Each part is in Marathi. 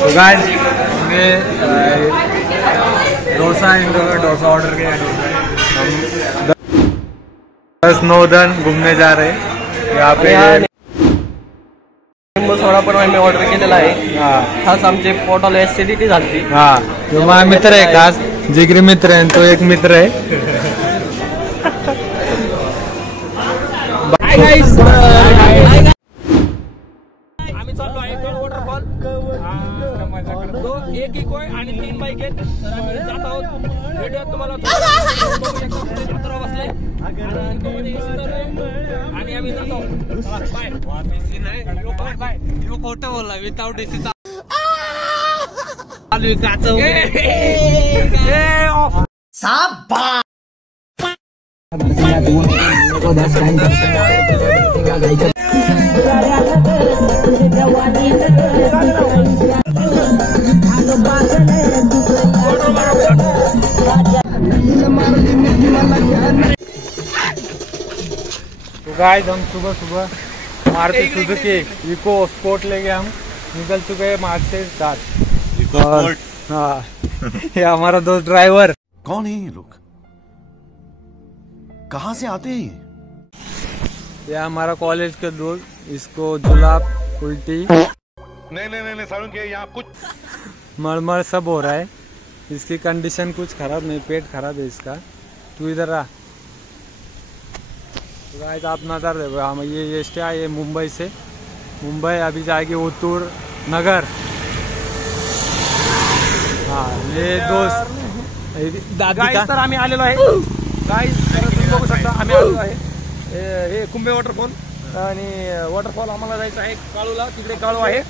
तो गाइस हमने डोसा ऑर्डर किया। हम 10-9 घूमने जा रहे हैं यहाँ पे। सोडा पण आम्ही ऑर्डर केलेला आहे। खास आमचे पोटाला ऍसिडिटी झाली। तो माझा मित्र आहे, खास जिगरी मित्र आहे, तो एक मित्र आहे। आम्ही चाललो आहे वॉटरफॉल। एक एक आणि 3 बाईक आहेत, तर आम्ही जात आहोत। भेटूयात तुम्हाला बसले आणि आम्ही जात आहोत। बाय। खोटं बोलला, विदाउट एसी तो गाइस हम सुबह मारुति सुजुकी इको स्पोर्ट लेके हम निकल चुके हैं मार्ग से 7 इको स्पोर्ट। हाँ ये हमारा दोस्त ड्राइवर। कौन है ये लोग, कहाँ से आते हैं ये हमारा कॉलेज का दोस्त, इसको जुलाब उल्टी नहीं सारुण के यहाँ कुछ मरमर सब हो रहा है। इसकी कंडीशन कुछ खराब नहीं, पेट खराब है इसका। तू इधर आ। तो गाइस आप नजर दे, हम ये स्टे आए मुंबई से। मुंबई अभी जाएगी ओतूर नगर। हाँ ये दोस्त गाइस तर आम्ही आलेलो आहे। गाइस तुम्ही बघू शकता आम्ही आलेलो आहे हे कुंभे वॉटरफॉल। आणि वॉटरफॉल आम्हाला जायचं आहे काळूला, तिकडे काळू आहे।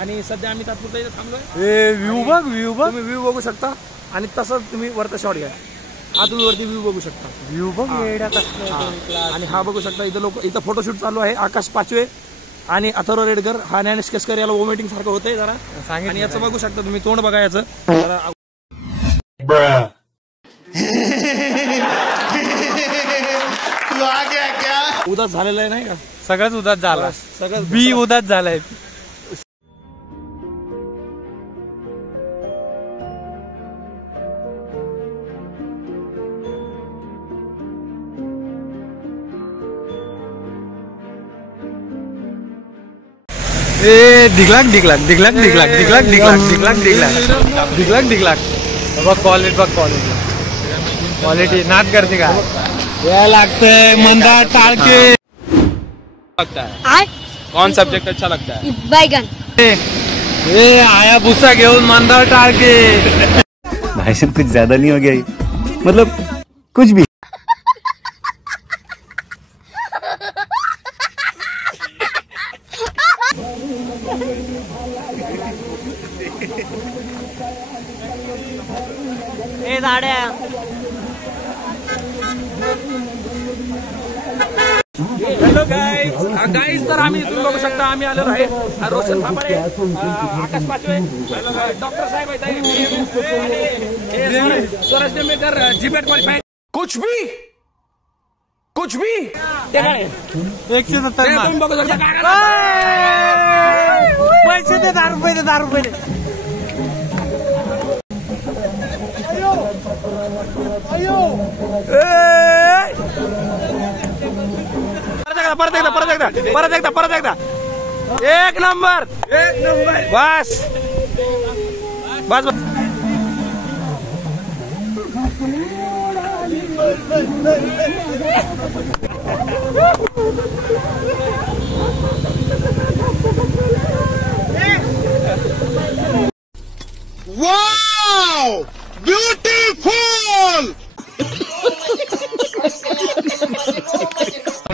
आणि सध्या आम्ही तात्पुरता इथे थांबलोय। व्ह्यू बघ तुम्ही व्ह्यू बघू शकता आणि तसंच तुम्ही वरचा शॉट घ्या। आतून वरती व्ह्यू बघू शकता। व्ह्यू बघ आणि हा बघू शकता इथं लोक, इथं फोटोशूट चालू आहे। आकाश पाचवे आणि अथर्व रेडकर, हा ज्ञानेश केसकर, याला वोमिटिंग सारखं होतंय जरा। आणि याचं बघू शकता तुम्ही, तोंड बघा याचं जरा। तू आ गया क्या? उदास झालेलं आहे नाही का? सगळंच उदास झाला, सगळं बी उदास झालाय। दिखलाक बघ क्वालिटी नाद करते का या लागते मंदार टाळके। लगता है कौन सब्जेक्ट अच्छा लगता है? बैगन। आया भूसा घेऊन मंदार टाळके। भाई साहब कुछ ज्यादा नहीं हो गया, मतलब कुछ भी। हॅलो गाईज तर आम्ही तुम्ही बघू शकता आम्ही आलेलो आहे रोशन थांबळे, आकाश पाचवे, डॉक्टर साहेब आहेत, स्वराज टेंबेकर, जीबेट क्वालिफाईड। कुछ भी 170 तुम्ही बघू शकता। पैसे दे, 10 रुपये दे, 10 रुपये दे। परत एकदा एक नंबर बस। Wow beautiful.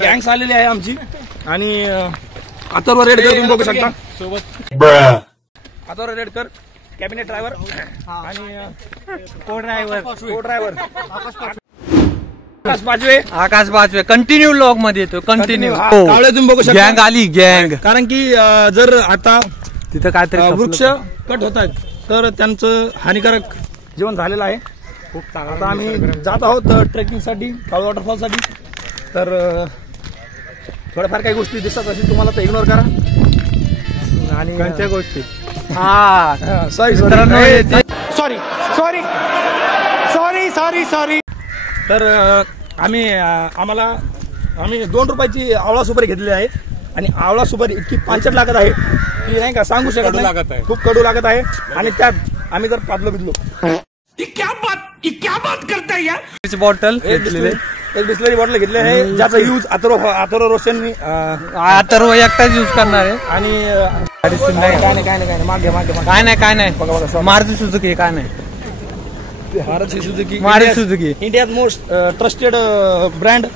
गँग्स आलेली आहे आमची आणि अथर्व रेडकर तुम्ही बघू शकता सोबत। अथर्व रेडकर कॅबिनेट ड्रायव्हर आणि को ड्रायव्हर आकाश पाचवे कंटिन्यू लॉग मध्ये येतो, कंटिन्यू। कावळे तुम्ही बघू शकता, गँग आली गँग। कारण की जर आता तिथं काहीतरी वृक्ष कट होत आहेत तर त्यांचं हानिकारक जीवन झालेलं आहे खूप चांगलं। आता आम्ही जात आहोत ट्रेकिंग साठी, काळू वॉटरफॉल साठी। तर थोड्याफार काही गोष्टी दिसत असतील तुम्हाला तर इग्नोर करा। आणि कोणत्या गोष्टी? हा सॉरी मित्रांनो सॉरी तर आम्ही 2 रुपयाची आवळा सुपारी घेतलेली आहे आणि आवळा सुपारी इतकी पांचट लागत आहे की नाही का सांगू शकत नाही. खूप कडू लागत आहे आणि त्यात आम्ही जर पाजलो बिजलो बॉटल एक बिस्लरी बॉटल घेतली आहे ज्याचा यूज अथर्व रोशननी अथर्व एकटाच यूज करणार आहे. आणि काय नाही मागे काय नाही मारुती सुझुकी काय नाही मारुती सुझुकी इंडियात मोस्ट ट्रस्टेड ब्रँड.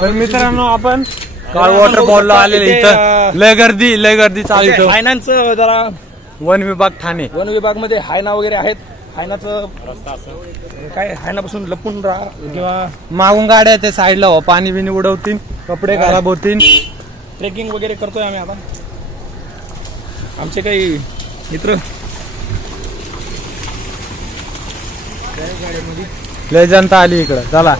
तर मित्रांनो आपण काळ वॉटरफॉलला आलेले इथं लय गर्दी चालू इथं. हायनांचं जरा वन विभाग ठाणे वन विभाग मध्ये हायना वगैरे आहेत. हायनाचं काय हायनापासून लपून राहा किंवा मागून गाड्या ते साईडला पाणी बिनी उडवतील कपडे खराब होतील. ट्रेकिंग वगैरे करतोय आम्ही आता. आमचे काही मित्र लय जनता आली इकडं. चला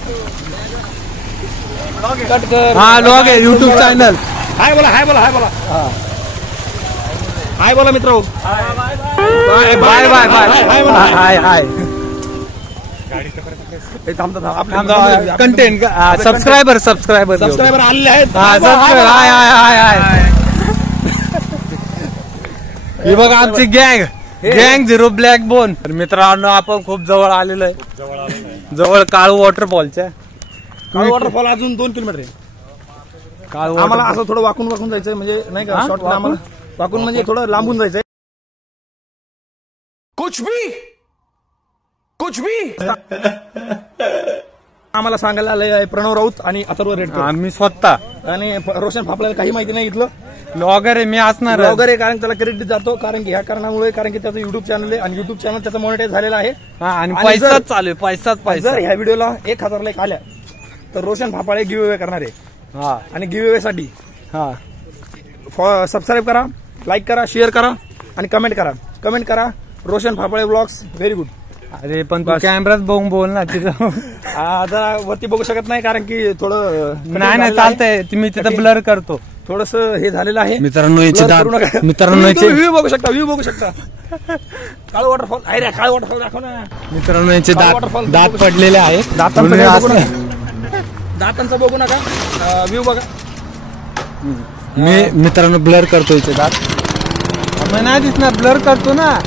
कट कर. हा लॉग आहे युट्यूब चॅनल. हाय बोला मित्र. बाय हाय कंटेंट सबस्क्रायबर आलेले आहेत. हाय ही बघा आमची गँग 0 ब्लॅक बोन. तर मित्रांनो आपण खूप जवळ आलेलो आहे. जवळ काळू वॉटरफॉलच्या. वॉटरफॉल अजून 2 किलोमीटर आहे. काळू आम्हाला असं थोडं वाकून जायचंय म्हणजे नाही का शॉर्ट आम्हाला वाकून म्हणजे थोडं लांबून जायचंय. कुछ भी आम्हाला सांगायला आलंय प्रणव राऊत आणि अथर्व रेडकर. आम्ही स्वतः आणि रोशन फापल्याला काही माहिती नाही इथलं. ब्लॉगर आहे मी असणार ब्लॉगर आहे कारण त्याला क्रेडिट जातो कारण की ह्या कारणामुळे कारण की त्याचं युट्यूब चॅनल आहे आणि युट्यूब चॅनल त्याचा मॉनिटाईज झालेला आहे. आणि पैसाच चालू आहे पैसा. जर ह्या व्हिडिओला 1000 लाईक आल्या तर रोशन फापाळे गिव्ह अवे करणार आहे. आणि गिव्ह अवे साठी सबस्क्राईब करा, लाईक करा, शेअर करा आणि कमेंट करा. Roshan Phapale blogs very good. अरे पण तू कॅमेराच बघून बोल ना तिथं. आता वरती बघू शकत नाही कारण की थोडं नाही चालतंय. मी तिथं ब्लर करतो. थोडस हे झालेलं आहे मित्रांनो व्ह्यू बघू शकता. काळू वॉटरफॉल आहे. काळू वॉटरफॉल दाखव ना मित्रांनो यांचे दात पडलेले आहेत. दातांचं बघू नका व्ह्यू बघा. मी मित्रांनो ब्लर करतो याचे दात. नाही दिसणार ब्लर करतो ना.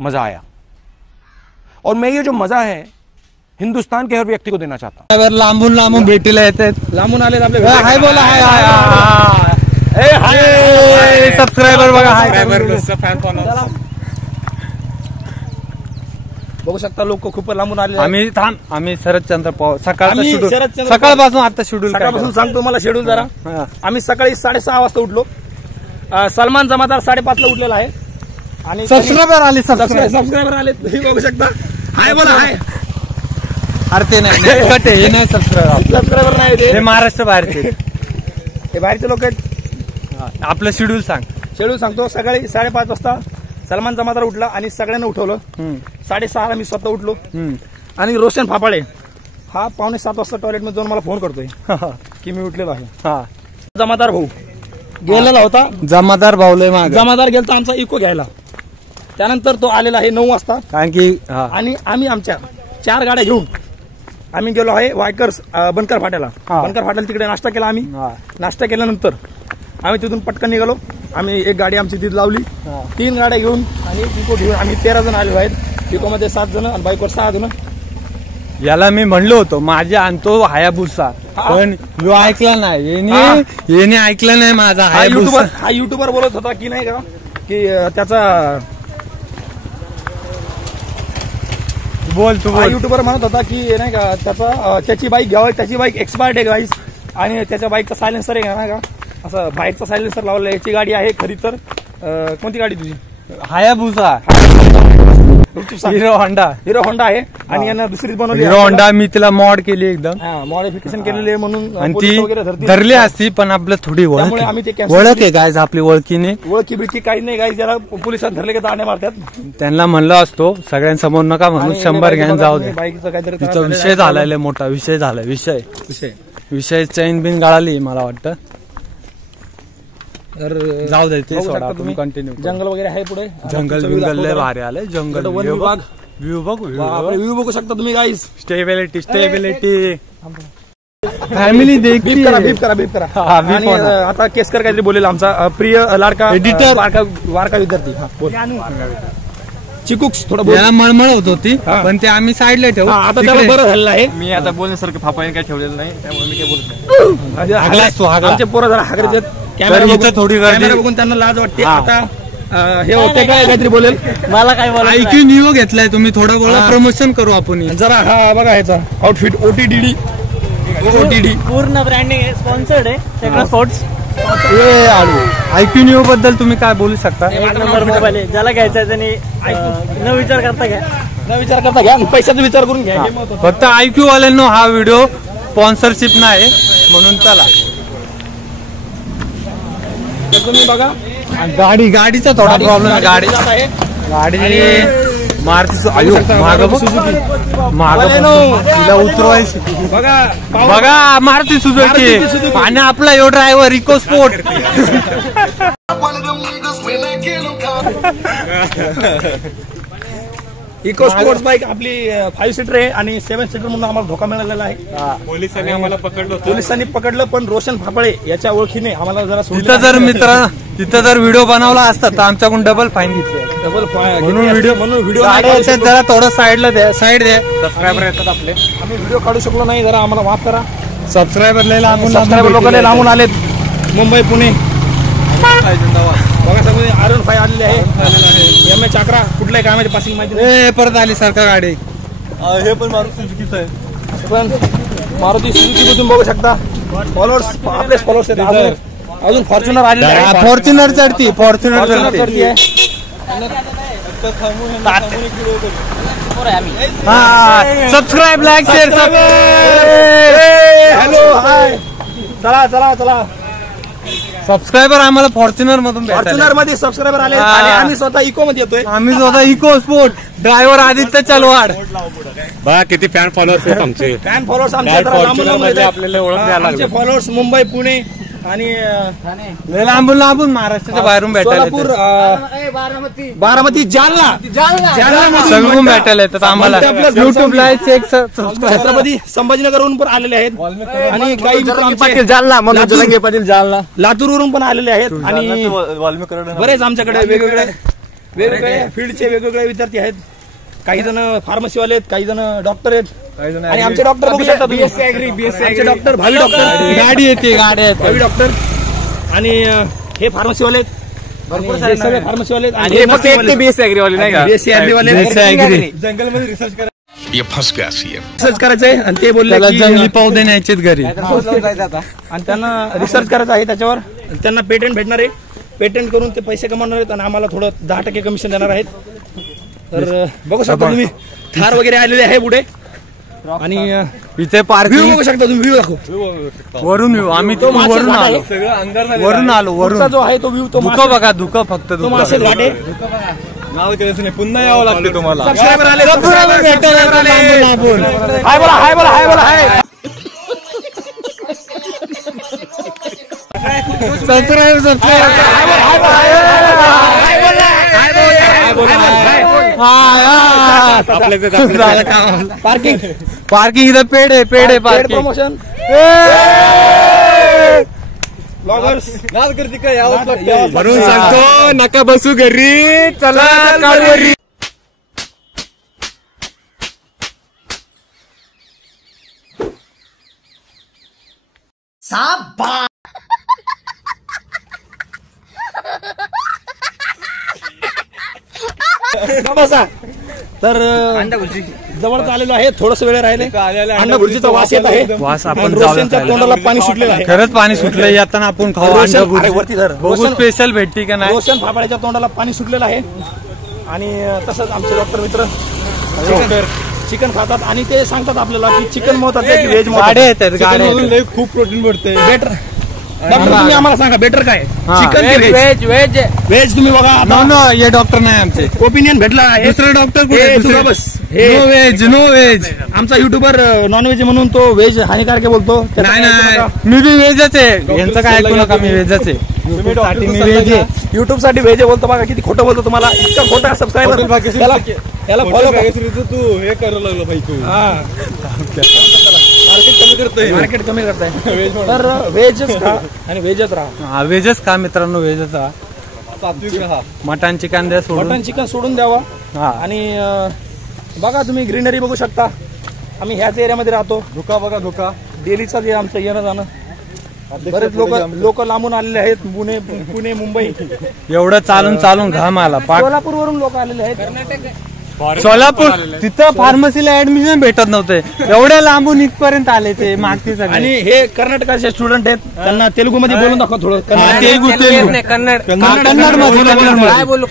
मजा आया और मैं ये जो मजा है हिंदुस्तान के हर व्यक्ति को देना चाहता हूँ. लांबून भेटीला येतात. लांबून आले आपले हाय बोला हाय सबस्क्रायबर बघा हाय. बघू शकता लोक खूप लांबून आले. आम्ही शरदचंद्र पवार शरदचंद्र सकाळपासून आता शेड्यूल सकाळपासून सांगतो मला शेड्यूल जरा. आम्ही सकाळी 6:30 वाजता उठलो. सलमान जमादार 5:30 ला उठलेला आहे आणि सबस्क्रायबर आले तुम्ही बघू शकता. हाय बोला हाय. अरे ते नाही सबस्क्रायबर नाही ते महाराष्ट्र बाहेरचे. हे बाहेरचे लोक आहेत. आपलं शेड्यूल सांगतो. सकाळी 5:30 वाजता सलमान जमादार उठला आणि सगळ्यांना उठवलं. 6:30 ला मी स्वतः उठलो आणि रोशन फापाळे हा 6:45 वाजता टॉयलेटमध्ये जाऊन मला फोन करतोय की मी उठलेलो आहे. जमादार भाऊ गेलेला होता. जमादार गेलता आमचा इको घ्यायला. त्यानंतर तो आलेला आहे 9 वाजता कारण की आणि आम्ही आमच्या 4 गाड्या घेऊन आम्ही गेलो आहे वायकर्स बनकर फाट्याला. बनकर फाट्याला तिकडे नाश्ता केला आम्ही. नाश्ता केल्यानंतर आम्ही तिथून पटकन निघालो. आम्ही एक गाडी आमची तिथे लावली. 3 गाड्या घेऊन आणि इको घेऊन आम्ही 13 जण आलेलो आहेत. इको मध्ये 7 जण आणि बाईकवर 6 जण. याला मी म्हणलो होतो माझ्या आणतो हायाबुसा पण यो ऐकला नाही. येणे ऐकलं नाही माझा हायाबुसा. हा युट्यूबर बोलत होता की नाही का की त्याचा बोल तू युट्यूबर म्हणत होता की नाही का त्याची बाईक घ्यावी. त्याची बाईक एक्सपायर्ड आहे गाईस आणि त्याच्या बाईकचा सायलेन्सर आहे नाही का असं बाईकचा सायलेन्सर लावला. याची गाडी आहे खरी तर कोणती गाडी तुझी? हायाबुसा हिरो होंडा आहे आणि यांना दुसरीच बनवली. हिरो होंडा मी तिला मॉड केली एकदम मॉडिफिकेशन केलेली आहे म्हणून आणि ती धरली असती पण आपलं थोडी ओळख आहे गायज. आपली ओळखी बिळखी काही नाही गाईज. ज्याला पोलिसात धरले की दांड्या मारतात. त्यांना म्हणलं असतो सगळ्यांसमोर नका म्हणून 100 घ्यायला जाऊ दे. बाईकचा काहीतरी तिचा विषय झालाय मोठा विषय झालाय. विषय चैन बिन गाळाली मला वाटतं. तर जाऊ दे ते बघू सोडा, शकता तुम्ही कंटिन्यू जंगल वगैरे आहे पुढे. जंगल बिंगल लय भारी आलंय. जंगल वन विभाग व्ह्यू बघ व्ह्यू बघू शकता तुम्ही गाईज. स्टेबिलिटी फॅमिली बीप करा. आणि आता केसकर काहीतरी बोलेल आमचा प्रिय लाडका Editor. वारका विद्यार्थी. हा, बोल. चिकुक्स थोडं बोल. याला मळमळ होत होती पण ते आम्ही साईडला ठेवू. हा, आता त्याला बरं झालेलं आहे. मी आता बोलण्यासारखं फापाईन काय ठेवलेलं नाही, त्यामुळे मी काय बोलत नाही. हागलास तू, हागला. आमचे पोरं जरा हागरे तर इथं थोडी गर्दी. कॅमेरा बघून त्यांना लाज वाटते. आता हे होते काय काहीतरी बोलेल. मला काय IQ न्यू घेतलाय तुम्ही, थोडा बोला प्रमोशन करू आपण. जरा हा बघा ह्याचा आउटफिट OTD पूर्ण ब्रँडिंग आहे, स्पॉन्सर्ड आहे टेक्नो स्पोर्ट्स. IQ न्यू बद्दल तुम्ही काय बोलू शकता? एक नंबर मोबाईल आहे, ज्याला घ्यायचा आहे त्यांनी न विचार करता घ्या. न विचार करता घ्या, पैशाचा विचार करून घ्या. हे महत्त्वाचं. फक्त IQ वाल्यांनो हा व्हिडिओ स्पॉन्सरशिप नाही म्हणून चला. तर तुम्ही बघा गाडीचा थोडा प्रॉब्लेम आहे. गाडी जात आहे. मारुती माग तिला उतरवायची. बघा मारुती सुझुकी आणि आपला यो driver eco sport. Eco sports bike आपली 5 सीटर आहे आणि 7 सीटर म्हणून आम्हाला धोका मिळालेला आहे. पोलिसांनी आम्हाला पकडलं. पोलिसांनी पकडलं पण रोशन फाफळे याच्या ओळखीने आम्हाला जरा तिथं जर व्हिडिओ बनवला असता तर आमच्याकडून डबल फाईन घेतली. म्हणून व्हिडिओ जरा थोडं साईड द्या. सबस्क्रायबर येतात आपले. आम्ही व्हिडिओ काढू शकलो नाही, जरा आम्हाला माफ करा. सबस्क्रायबर सबस्क्रायबर लोकांना लांबून आलेत. मुंबई पुणे बघा सगळे R15 आलेले आहे. MS अकरा कुठल्या काय माहिती पासिंग माहिती नाही. परत आली सरकार गाडी. हे पण मारुती सुझुकीचं आहे. पण मारुती सुझुकी मधून बघू शकता फॉलोअर्स आपलेच फॉलोअर्स आहेत. अजून फॉर्च्युनर आलेली आहे. फॉर्च्युनर चढती चढती आहे. Subscribe like share. Hello hi. चला सबस्क्रायबर आम्हाला फॉर्च्युनर मधून फॉर्च्युनर मध्ये सबस्क्रायबर आले आणि आम्ही स्वतः इको मध्ये येतोय. आम्ही स्वतः इको स्पोर्ट ड्रायव्हर आदित्य चलवाड. बघा किती फॅन फॉलोअर्स आहेत आमचे. फॅन फॉलोअर्स आमचे आपल्याला ओळख द्यायला लागली. आमचे फॉलोअर्स मुंबई पुणे आणि लांबून महाराष्ट्राच्या बाहेरून सोलापूर बारामती जालना सगळं भेटायला येतात आम्हाला. युट्यूबला छत्रपती संभाजीनगरवरून पण आलेले आहेत आणि काही मित्र आमचे पाटील जालना लातूरवरून पण आलेले आहेत आणि बरेच आमच्याकडे वेगवेगळे फील्डचे वेगवेगळे विद्यार्थी आहेत. काही जण फार्मसीवाले आहेत, काही जण डॉक्टर आहेत आणि आमचे डॉक्टर बघू शकता. आमचे डॉक्टर भावी डॉक्टर गाडी येते भावी डॉक्टर आणि हे फार्मसीवाले आहेत. भरपूर सारे सगळे फार्मसीवाले आहेत आणि BSc ऍग्री वाले नाही का? BSc ऍग्री वाले जंगलमध्ये रिसर्च करा. ये फंस गया सीएम. रिसर्च करायचंय आणि ते बोलले की जंगली पौधे न्यायचेत घरी आणि त्यांना रिसर्च करायचं आहे त्याच्यावर. त्यांना पेटंट भेटणार आहे. पेटंट करून ते पैसे कमावणार आहेत आणि आम्हाला थोडं 10% कमिशन देणार आहेत. तर बघू शकता तुम्ही थार वगैरे आलेले आहे पुढे आणि इथे पार्किंग बघू शकता तुम्ही. व्ह्यू दाखव वरून येऊ आम्ही. तो मासेच वरून घाट आलो आहे. वरून आलो पुढचा जो आहे तो व्ह्यू तो धुकं बघा धुकं फक्त तो मासेच घाट आहे. नाव केलंच नाही, पुन्हा यावं लागते तुम्हाला. सबस्क्रायबर आले. हाय बोला हाय. पार्किंग इथं पेड पार्किंग प्रमोशन ब्लॉगर्स म्हणून सांगतो नका बसू घरी, चला काळवरी. तर जवळच आलेलो आहे. थोडस वेळ राहिले. अंडा भुर्जीचा वास येत आहे. वास आपण रोशनच्या तोंडाला पाणी सुटलेलं आहे. खरंच पाणी सुटलं. येताना आपण खाऊ अंडा भुर्जी. बघू स्पेशल भेटती का नाही. रोशन फाफड्याच्या तोंडाला पाणी सुटलेलं आहे आणि तसंच आमचे डॉक्टर मित्र चिकन खातात आणि ते सांगतात आपल्याला की चिकन महत्वाचं आहे की व्हेज गाड्या खूप प्रोटीन भेटते. बेटर डॉक्टर तुम्ही आम्हाला सांगा बेटर काय चिकन की व्हेज? व्हेज तुम्ही बघा. नो ये डॉक्टर नाही आमचे. ओपिनियन भेटला आहे. दुसरे डॉक्टर बस नो व्हेज. आमचा युट्यूबर नॉन व्हेज म्हणून तो व्हेज हानिकारक बोलतो. नाही मी बी व्हेजच आहे. यांचं काय ऐकू नका, मी व्हेजच आहे. YouTube साठी मी व्हेज आहे. युट्यूब साठी व्हेज बोलतो बघा, किती खोटं बोलतो तुम्हाला, इतकं खोटं सबस्क्राईबर याला फॉलो तू हे करायला लागलो भाई तू. मार्केट कमी करताय. तर व्हेजच खा आणि व्हेजच राहा. व्हेजच का मित्रांनो, व्हेजच हा. मटन चिकन द्या सोडून. मटन चिकन सोडून द्यावा. हा. आणि बघा तुम्ही ग्रीनरी बघू शकता. आम्ही ह्याच एरियामध्ये राहतो. धुका बघा, धुका डेलीचा जे आमचं येणं जाणं. बरेच लोक लांबून आलेले आहेत. पुणे मुंबई एवढं चालून घाम आला. सोलापूर वरून लोक आलेले आहेत. सोलापूर तिथं फार्मसीला ऍडमिशन भेटत नव्हते, एवढ्या लांबून इथपर्यंत आले ते मागचे सगळे. आणि हे कर्नाटकाचे स्टुडंट आहेत. त्यांना तेलुगू मध्ये बोलून दाखवा थोडं. तेलुगू कन्नड काय बोलू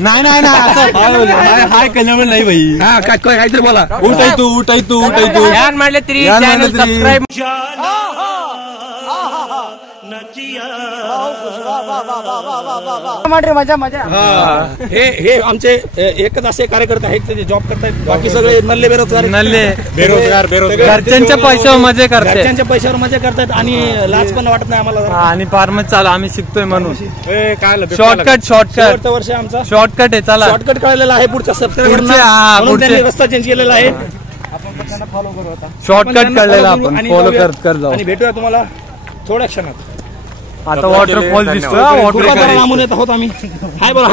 नाही हाय कन्नड नाही भाई. हा काहीतरी बोला. उठायतू यार म्हटलं तरी चॅनल सबस्क्राईब. मजा हे आमचे एकच असे कार्यकर्ते आहेत ते जॉब करतायत. बाकी सगळे नल्ले बेरोजगार घरच्यांच्या पैशावर मजे करते. घरच्यांच्या पैशावर मजा करतायत आणि लाज पण वाटत नाही आम्हाला. आणि फार्मसी चालू आम्ही शिकतोय म्हणून. शॉर्टकट वर्ष आमचा शॉर्टकट आहे. चला शॉर्टकट कळलेला आहे. पुढच्या सबस्क्राईबर रस्ता चेंज केलेला आहे. शॉर्टकट कळलेला आपण फॉलो कर जाऊ. आणि भेटूया तुम्हाला थोड्या क्षणात. आता वॉटरफॉल दिसतोय. वॉटरफॉल लांबून येत आहोत आम्ही. हाय बोला,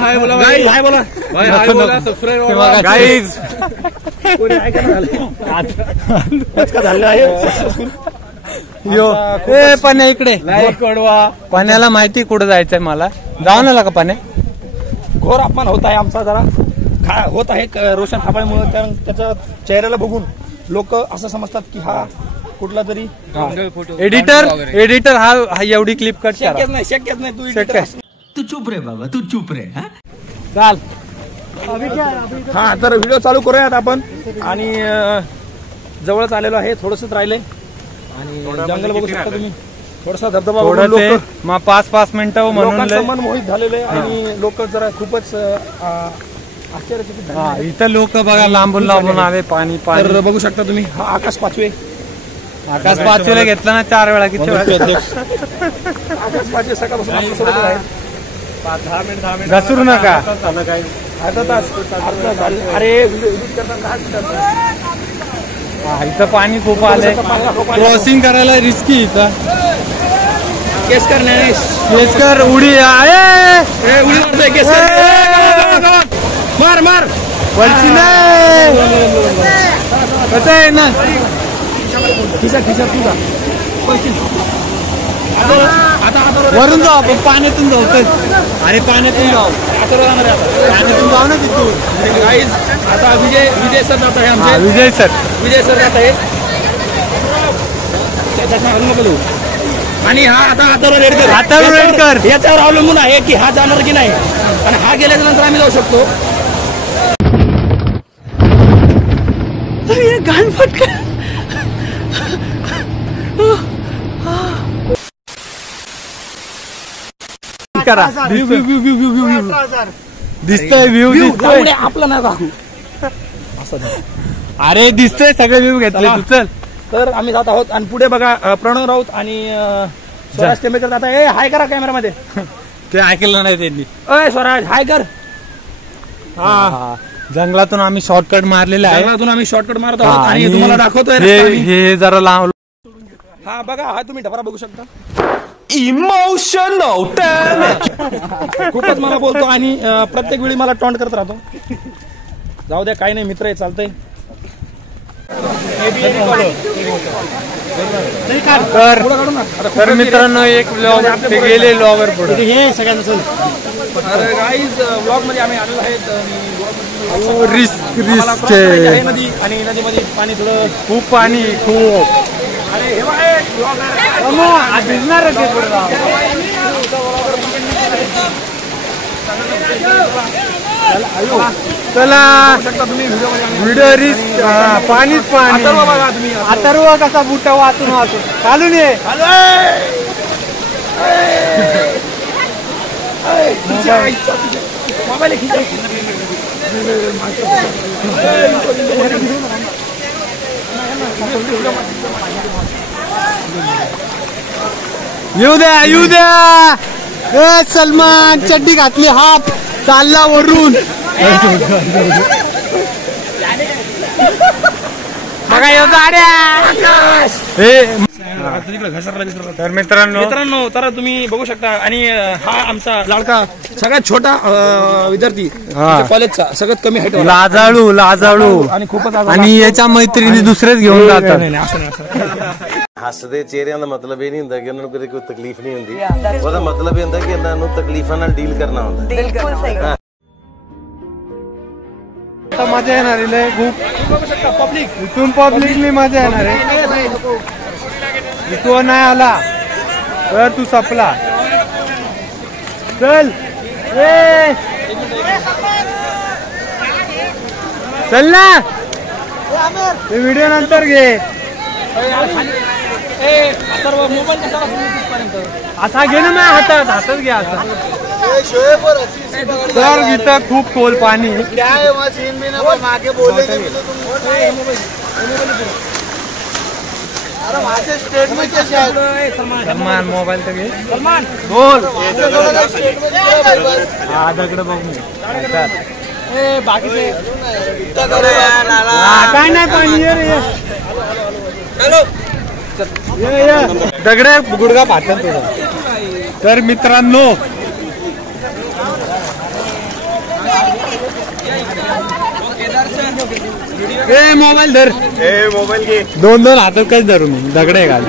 हाय बोला. गाईज कोणी ऐकायला झालं आहे सक्सेसफुल. पाण्या इकडे पाण्याला माहिती कुठं जायचंय मला. जाऊन आला का पाण्या. घोर अपमान होत आहे आमचा जरा होत आहे रोशन थापाळ्यामुळे. कारण त्याच्या चेहऱ्याला बघून लोक असं समजतात की हा कुठला तरी एडिटर हा एवढी क्लिप कट शक्यच नाही. तू चुप रे बाबा, तू चुप रे. चाल. हा तर व्हिडिओ चालू करूयात आपण. आणि जवळच आलेलो आहे. थोडंसंच राहिले आणि जंगल बघू शकता तुम्ही. थोडासा धबधबा बघून मग 5 मिनिटं म्हणून मन मोहित झालेलं आहे. आणि लोक जरा खूपच आश्चर्यचकित झाले. इथं लोक बघा लांबून आले. पाणी तर बघू शकता तुम्ही. हा आकाश पाचवे घेतला ना 4 वेळा. किती आकाश पाचवे सकाळपासून आपल्यासोबत आहेत. 10 मिनिट घसरू नका. अर्धा तास अरे इथं पाणी खूप आलंय. क्रॉसिंग करायला रिस्की. इथं केसकर उडी आहे. उडी मार वरची नाही. कसं आहे ना खिसा तुझा आता वरून जाऊ आपण. पाण्यातून जाऊ. अरे पाण्यातून जाऊ ना तिथून. आता विजय सर जात आहे आमचे. विजय सर जात आहे. आणि हा आता रेड कर याच्यावर अवलंबून आहे की हा जाणार की नाही. आणि हा गेल्याच्या नंतर आम्ही जाऊ शकतो. करा. दिसतोय व्ह्यू आपला ना दाखवू. अरे दिसतोय सगळे व्ह्यू घेतले. चल. तर आम्ही जात आहोत. आणि पुढे बघा प्रणव राऊत आणि स्वराज टेंबेकर जात आहे. हाय करा कॅमेरामध्ये. ते ऐकलं नाही त्यांनी. अय स्वराज हाय कर. हा जंगलातून आम्ही शॉर्टकट मारलेला आहे. आम्ही शॉर्टकट मारत आहोत आणि तुम्हाला दाखवतोय. हे जरा लांब. हा बघा हा तुम्ही ढबरा बघू शकता. इमोशनल खूपच मला बोलतो आणि प्रत्येक वेळी मला टॉन्ट करत राहतो. जाऊ द्या काही नाही मित्र आहे चालतंय. तर मित्रांनो एक ब्लॉग गेले ब्लॉगर पुढे हे सगळ्यांना गाईज ब्लॉग मध्ये आम्ही आलेलो आहेत. रिस्क नदी आणि नदीमध्ये पाणी थोडं खूप पाणी खूप. अरे भिजणार चला तुम्ही व्हिडिओ रिस्क. पाणीच पाणी. बघा तुम्ही अथर्व कसा बुटा वाचून चालून ये. मोबाईल येऊ द्या ए सलमान चड्डी घातली हाफ चालला वरून बघा तर मित्रांनो तर तुम्ही बघू शकता आणि हा आमचा लाडका सगळ्यात छोटा विद्यार्थी कॉलेजचा सगळ्यात कमी हाईट लाजाळू आणि खूपच आणि याच्या मैत्रिणी दुसरेच घेऊन जातात हसदे चेहरिਆਂ ਦਾ ਮਤਲਬ ਇਹ ਨਹੀਂ ਹੁੰਦਾ ਕਿ ਉਹਨਾਂ ਨੂੰ ਕੋਈ ਤਕਲੀਫ ਨਹੀਂ ਹੁੰਦੀ ਉਹਦਾ ਮਤਲਬ ਇਹ ਹੁੰਦਾ ਕਿ ਇਹਨਾਂ ਨੂੰ ਤਕਲੀਫਾਂ ਨਾਲ ਡੀਲ ਕਰਨਾ ਹੁੰਦਾ बिल्कुल सही मजा येणार आहे खूप पब्लिक इथून पब्लिकली मजा येणार आहे इथून नाही आला तर तू सपला चल चल ना ते व्हिडिओ नंतर घे मोबाईल कसा असा घे ना माझ्या हातात घ्या असा तर इथं खूप खोल पाणी मागे सलमान मोबाईल तर घे सलमान बोल हा दगड बघू बाकीचे काय नाही पाणी दगड गुडगा पाठन तुझा तर मित्रांनो मोबाईल धर मोबाईल घे दोन हातात काय धरू मी दगडे घाल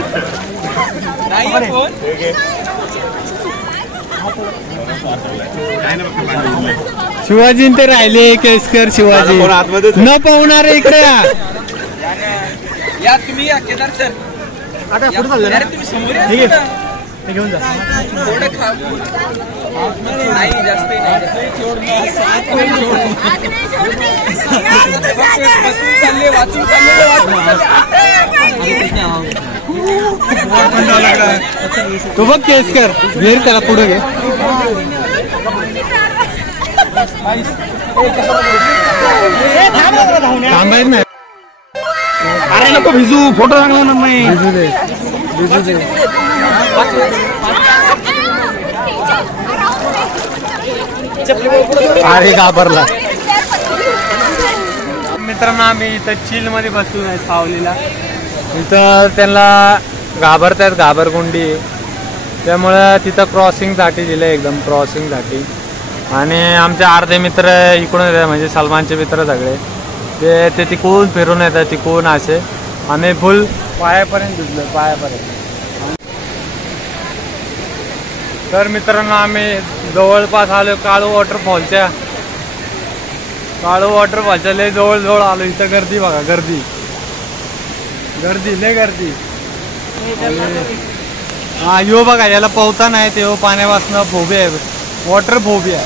शिवाजी ते राहिले केसकर शिवाजी न पाहुणार इकडे या तुम्ही या केदार सर आता पुढे चाललं तुम्ही समोर या. ठीक आहे ते घेऊन जा थोडं खा नाही जास्त चालले वाचून तू बघ केसकर घेर त्याला पुढे घे थांबायच नाही अरे नको भिजू फोटो चांगला नाही भिजू दे अरे घाबरला मित्रांनो आम्ही इथं चिल मध्ये बसून आहे सावलीला इथं त्यांना घाबरतात घाबरगुंडी त्यामुळं तिथं क्रॉसिंगसाठी दिलं एकदम क्रॉसिंगसाठी आणि आमचे अर्धे मित्र इकडून येतात म्हणजे सलमानचे मित्र सगळे ते तिकडून फिरून येतात तिकडून असे आम्ही फुल पायापर्यंत भिजलो पायापर्यंत तर मित्रांनो आम्ही जवळपास आलो काळू वॉटरफॉलच्या लय जवळ आलो इथं गर्दी बघा गर्दी लय गर्दी हा यो बघा याला पोहता नाही ते पाण्यापासून फोबिया आहे वॉटर फोबिया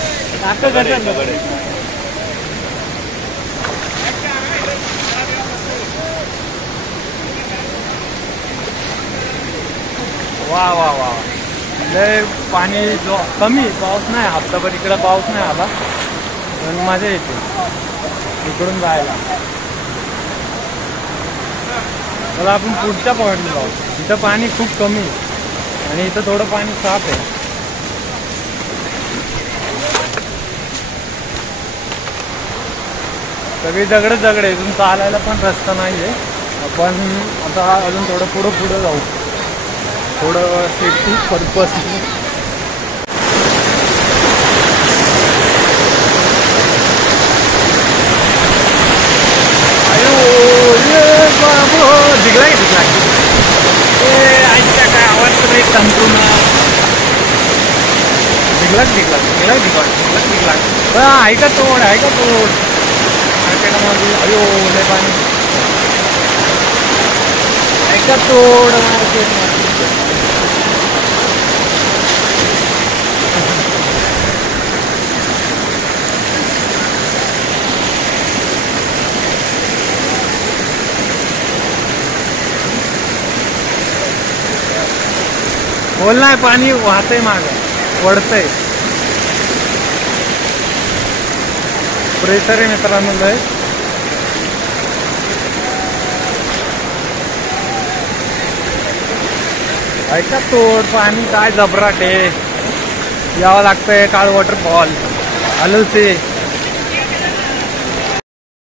वा वा वा लय पाणी कमी पाऊस नाही हप्ताभर इकडे पाऊस नाही आला पण मजा येते इकडून जायला मला आपण पुढच्या पॉईंटला जाऊ इथं पाणी खूप कमी आणि इथं थोडं पाणी साफ आहे सगळी दगड इथून चालायला पण रस्ता नाही आहे आपण आता अजून थोडं पुढं जाऊ थोडं सेफ्टी पर्पज दिगला काय आवाज तर एक तंतून दिगला ऐका तोड मार्केटमध्ये अयो लय पाणी ऐका तोड मार्केट बोलणार पाणी वाहतंय मागं वडतंय प्रेशर आहे मित्रांनो लय ऐका तोड पाणी काय जबराट आहे. यावं लागतंय काळ वॉटरफॉल आलोचे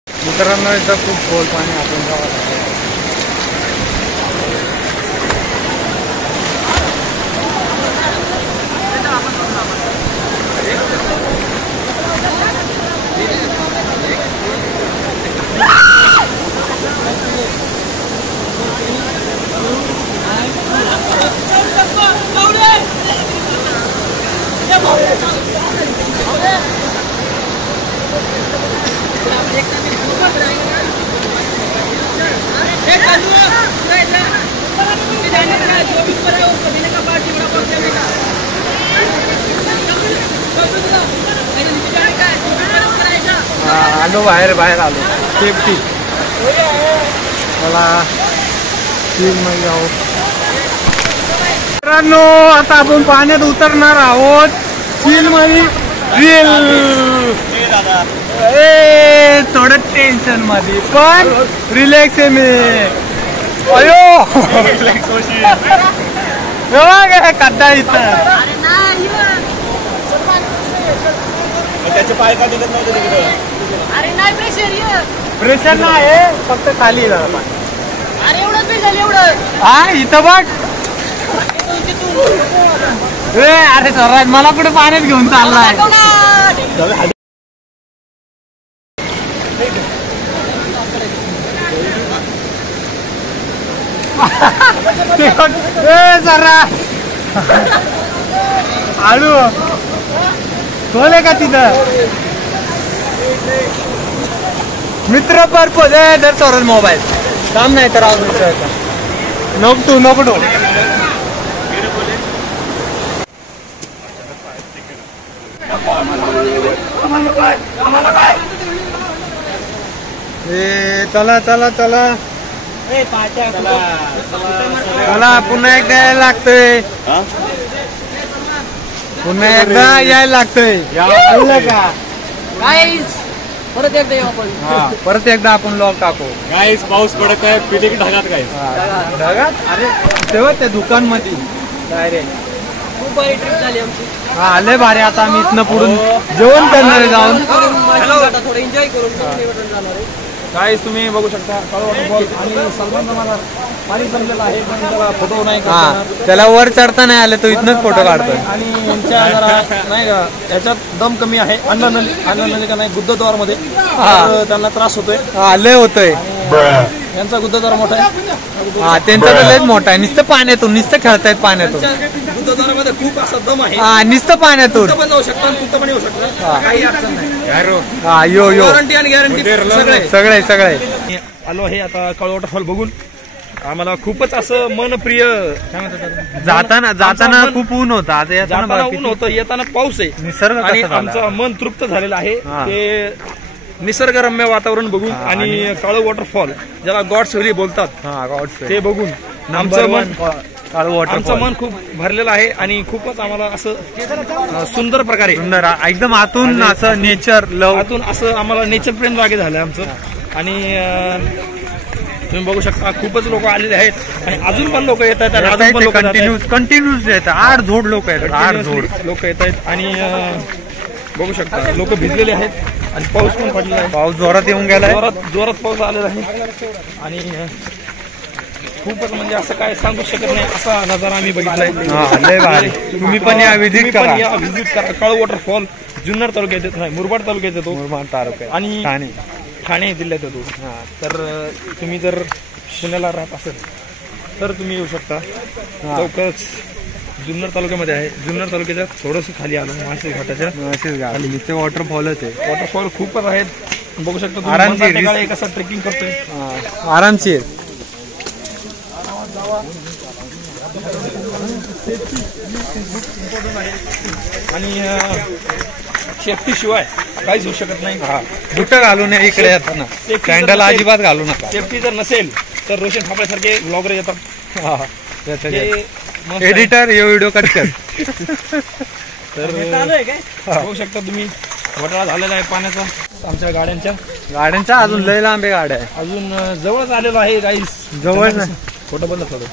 मित्रांनो. इथं खूप खोल पाणी आपण जावं लागतं. आलो बाहेर आलो. सेफ्टी मला मध्ये जाऊ. मित्रांनो आता आपण पाण्यात उतरणार आहोत. चिल मध्ये थोडं टेन्शन मध्ये पण रिलॅक्स आहे मी. अयो कड्डा इथं. त्याचे पाय का दिसत नव्हते तिकडे. अरे नाही प्रेशर नाही फक्त खाली जरा पाणी. अरे एवढंच भिजल एवढं. हा इथं बघ. अरे स्वराज मला कुठे पाण्यात घेऊन चाललाय. जरा आलू खोल का तिथं मित्र पर्पज आहे. तर स्वराज मोबाईल काम नाही तर नको चला पुन्हा एकदा यायला लागतंय. का परत एकदा आपण लॉक टाकू. गाईस पाऊस पडत आहे. पिटिक ढगात काय ढगात. अरे तेव्हा त्या दुकान मध्ये डायरेक्ट खूप भारी ट्रिप झाली आमची. हा लय भारी. आता आम्ही इथनं पुढून जेवण करणार आहे जाऊन. थोडं एन्जॉय करून जाणार आहे. गाईस तुम्ही बघू शकता काळू वॉटरफॉल आणि सलमान मला पाणी जमलेला आहे पण त्याला फोटो नाही हा त्याला वर चढता नाही आलं तो इथनच फोटो काढतोय. आणि यांच्या जरा नाही का याच्यात दम कमी आहे. अन्ननलिका का नाही गुद्धद्वार मध्ये त्यांना त्रास होतोय. लय होतोय. यांचा गुद्धद्वार मोठा आहे. हा त्यांचा तर लयच मोठा आहे. नुसतं पाण्यातून खेळतायत पाण्यातून. गुद्धद्वारामध्ये खूप असा दम आहे. हा नुसतं पाण्यातून पण जाऊ शकतात. कुठं पण येऊ शकतात. काही अडचण नाही. हा यो गॅरंटी आणि गॅरंटी सगळे आलो आहे आता काळू वॉटरफॉल बघून. आम्हाला खूपच असं मनप्रिय काय म्हणतात. जाताना खूप ऊन होता. आता जाताना ऊन होतं येताना पाऊस आहे. निसर्ग आणि आमचं मन तृप्त झालेलं आहे. ते निसर्गरम्य वातावरण बघून आणि काळू वॉटरफॉल ज्याला गॉड्स व्हॅली बोलतात ते बघून आमचं मन खूप भरलेलं आहे. आणि खूपच आम्हाला असं सुंदर प्रकारे एकदम आतून असं नेचर लव आतून असं आम्हाला नेचर प्रेम जागे झालंय आमचं. आणि तुम्ही बघू शकता खूपच लोक आलेले आहेत. आणि अजून पण लोक येत आहेत. अजून पण लोक कंटिन्यूस येतात. 8 झोड लोक आहेत. 8 झोड लोक येत आहेत. आणि बघू शकता लोक भिजलेले आहेत. आणि पाऊस पण पडलेला आहे. पाऊस जोरात येऊन गेलाय. जोरात पाऊस आलेला आहे. आणि खूपच म्हणजे असं काय सांगू शकत नाही असा नजारा आम्ही बघितलाय. तुम्ही पण या व्हिजिट करा. काळू वॉटरफॉल जुन्नर तालुक्यात येत नाही मुरबाड तालुक्यात येतो. आणि ठाणे जिल्ह्यात येतो. तर तुम्ही जर पुण्याला राहत असेल तर तुम्ही येऊ शकता. लवकरच जुन्नर तालुक्यामध्ये आहे. जुन्नर तालुक्याच्या थोडंसं खाली आलं माळशेज घाटाच्या वॉटरफॉलच आहे. वॉटरफॉल खूपच आहेत. बघू शकता आरामशीर कसं ट्रेकिंग करतोय. आरामशीर आणि सेफ्टी शिवाय काहीच होऊ शकत नाही. बुट घालू नये इकडे येताना. सँडल अजिबात घालू नका. सेफ्टी जर नसेल तर रोशन फापड्यासारखे ब्लॉगर येतात. एडिटर हे व्हिडिओ कट कर. तर बघू शकता तुम्ही घोटाळा झालेला आहे पाण्याचा आमच्या गाड्यांच्या. अजून लय लांबे गाड्या आहे. अजून जवळच आलेलो आहे. गाईस जवळ फोटो बंद थोडं.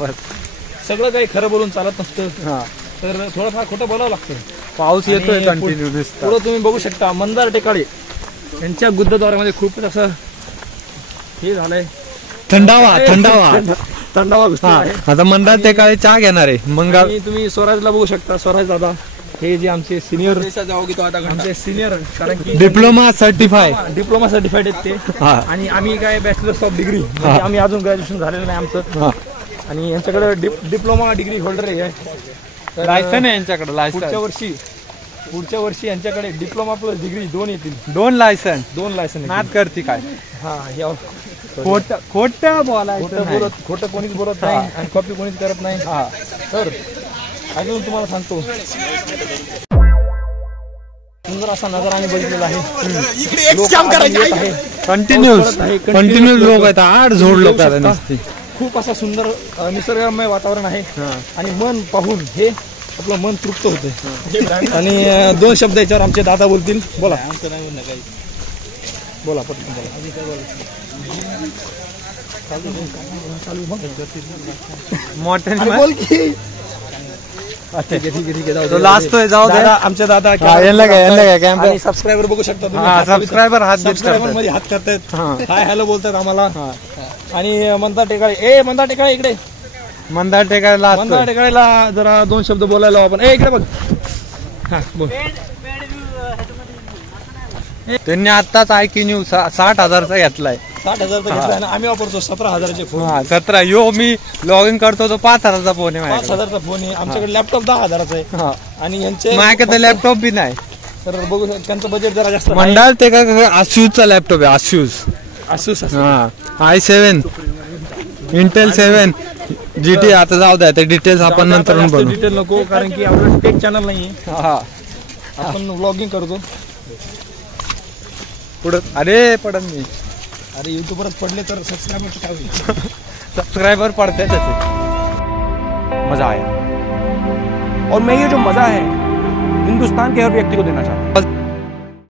बस सगळं काही खरं बोलून चालत नसतं, हा तर थोडंफार खोटं बोलावं लागतं. पाऊस येतोय आणि कंटिन्यू दिसतो. पुढं तुम्ही बघू शकता मंदार टेकाळे यांच्या गुद्धद्वारामध्ये खूपच असं हे झालंय, थंडावा थंडावा घुसलेला आहे. आता मंदार टेकाळे चहा घेणार आहे मंगळ. आणि तुम्ही स्वराजला बघू शकता, स्वराज दादा हे जे आमचे सिनियर आमचे सिनियर, कारण की डिप्लोमा सर्टिफाय डिप्लोमा सर्टिफाईड आहेत ते. आणि आम्ही काय बॅचलर्स ऑफ डिग्री, म्हणजे आम्ही अजून ग्रॅज्युएशन झालेलं नाही आमचं. आणि यांच्याकडे डिप्लोमा डिग्री होल्डर आहे. तर लायसन आहे यांच्याकडे. पुढच्या वर्षी यांच्याकडे डिप्लोमा प्लस डिग्री 2 येतील. 2 लायसन. 2 लायसन नाद करते काय. हा, खोटं बोलायचं नाही. खोटं कोणीच बोलत नाही आणि कॉपी कोणीच करत नाही. तर अजून तुम्हाला सांगतो, सुंदर असा नजारा आम्ही बघितलेला आहे. कंटिन्यूस लोक आहेत. 8 जोड लोक आहेत. खूप असा सुंदर निसर्गमय वातावरण आहे आणि मन पाहून हे आपलं मन तृप्त होते. आणि 2 शब्द याच्यावर आमचे दादा बोलतील. बोला बोला पटकन मोठ्याने बोल की. ठीक आहे लास्ट जाऊ दे. आमचे दादा काय सबस्क्रायबर बघू शकता सबस्क्रायबर सबस्क्रायबर मध्ये हात करतायत, हाय हॅलो बोलतात आम्हाला. आणि मंदार टेकाळे मंदार टेकाळे इकडे. मंदार टेकाळेला मंदार टेकाळेला जरा 2 शब्द बोलायला आपण. इकडे बघ. हा बोल. त्यांनी आताच IQ न्यू 60,000चा घेतलाय. 60,000चा घेतलाय ना. आम्ही वापरतो 17,000चे फोन. 17 यो मी लॉग इन करतो तो 5,000चा फोन आहे. 5,000चा फोन आहे. आमच्याकडे लॅपटॉप 10,000चा आहे. आणि यांचे माझ्याकडे लॅपटॉप बी नाही. तर बघू त्यांचं बजेट जरा जास्त. मंदार टेकाळे आसूसचा लॅपटॉप आहे. Asus i7 Intel 7 GT. आता जाऊ द्या ते डिटेल्स आपण नंतर बघू. डिटेल नको, कारण की आपलं टेक चॅनल नाहीये. आपण व्लॉगिंग करतो. पुढे अरे पडन मी. अरे युट्यूबवरच पडले तर सबस्क्रायबर काय होईल. सबस्क्राइबर पडते तसे. मजा आया और मैं ये जो मजा है हिंदुस्तान के हर व्यक्ति को देना चाहता हूँ.